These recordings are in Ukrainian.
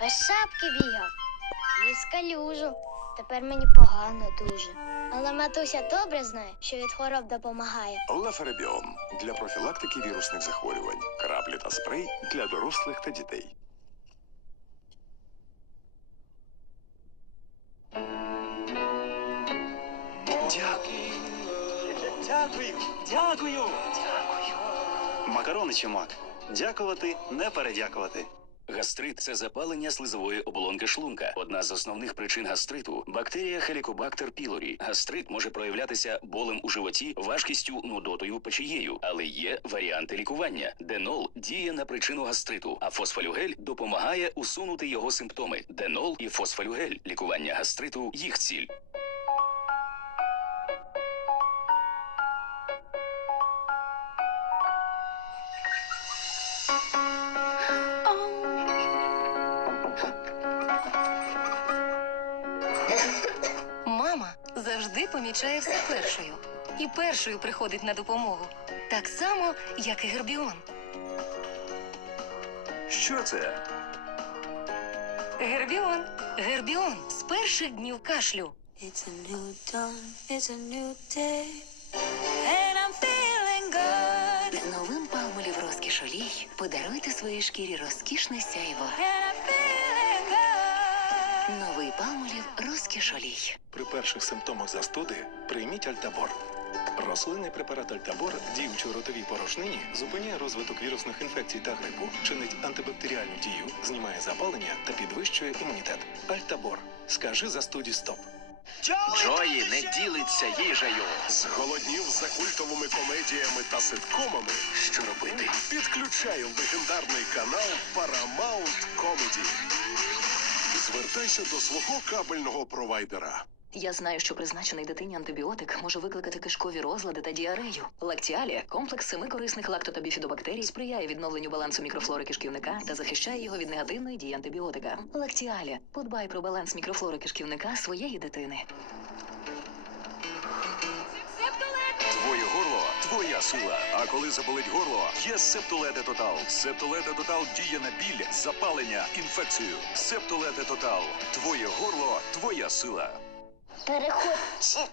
без шапки бігав. Ліз калюжу. Тепер мені погано дуже. Але матуся добре знає, що від хвороб допомагає. Лаферебіон для профілактики вірусних захворювань. Краплі та спрей для дорослих та дітей. Дякую. Дякую. Дякую. Дякую. Макарони чи мак. Дякувати, не передякувати. Гастрит це запалення слизової оболонки шлунка. Одна з основних причин гастриту бактерія Helicobacter pylori. Гастрит може проявлятися болем у животі, важкістю, нудотою, печією, але є варіанти лікування. Денол діє на причину гастриту, а фосфалюгель допомагає усунути його симптоми. Денол і фосфалюгель лікування гастриту їх ціль. Завжди помічає все першою і першою приходить на допомогу. Так само, як і Гербіон. Що це? Гербіон. Гербіон з перших днів кашлю. It's a new dawn, it's a new day, and I'm feeling good, новим палмолів розкіш олій подаруйте своїй шкірі розкішне сяйво. and I'm feeling good. Новий палмолів розкіш олій. При перших симптомах застуди прийміть Альтабор. Рослинний препарат Альтабор, діючи у ротовій порожнині, зупиняє розвиток вірусних інфекцій та грипу, чинить антибактеріальну дію, знімає запалення та підвищує імунітет. Альтабор. Скажи застуді стоп. Джої не ділиться їжею. Зголоднів за культовими комедіями та ситкомами. Що робити? Підключай легендарний канал Paramount Comedy. Звертайся до свого кабельного провайдера. Я знаю, що призначений дитині антибіотик може викликати кишкові розлади та діарею. Лактіалі комплекс семи корисних лактотобіфідобактерій сприяє відновленню балансу мікрофлори кишківника та захищає його від негативної дії антибіотика. Лактіалі подбай про баланс мікрофлори кишківника своєї дитини. Твоя сила. А коли заболить горло, є Септолете Тотал. Септолете Тотал діє на біль, запалення, інфекцію. Септолете Тотал. Твоє горло твоя сила. Переходьте.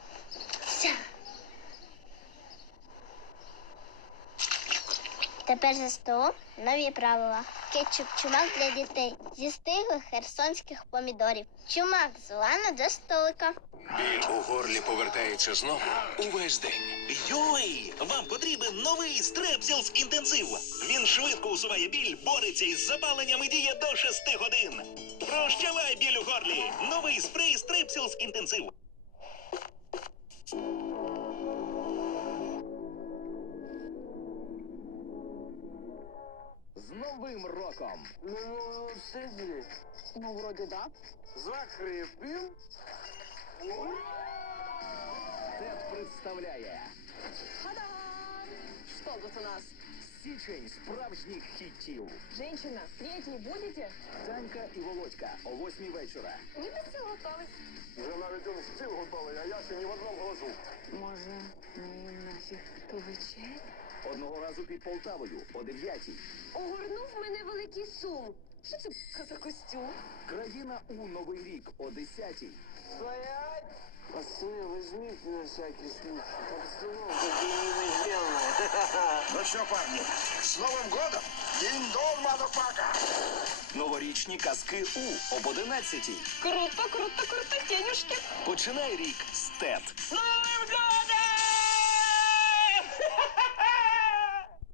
Тепер за столом нові правила. Кетчуп чумак для дітей зі стиглих херсонських помідорів. Чумак зелена до столика. Біль у горлі повертається знову увесь день. Йой! Вам потрібен новий Стрепсілс інтенсив. Він швидко усуває біль, бореться із запаленням і діє до 6 годин. Прощавай біль у горлі! Новий спрей Стрепсілс інтенсив. Новим роком! Ну, сиди. Ну, вроде да. Закріпив. Тед представляє Та-дам! Что тут у нас? січень справжніх хітів. Женщина, третий будете? Танька і Володька о восьмій вечора. Ніби все готовий. Вже навіть он стіл готовий, а я ще ні в одному глазу. Може, ну і нафіг ту вечерю? Одного разу під Полтавою о дев'ятій. Огорнув мене великий сум. Що це б***ка за костюм? Країна у Новий рік о десятій. Стоять! Пацаны, возьмите на всякий случай. Обстановка. Ну що, парні, з Новим годом! Дін-дон, мадофака! Новорічні казки у об 11 Круто, круто, круто, денюшки. Починай рік з ТЕТ. Новий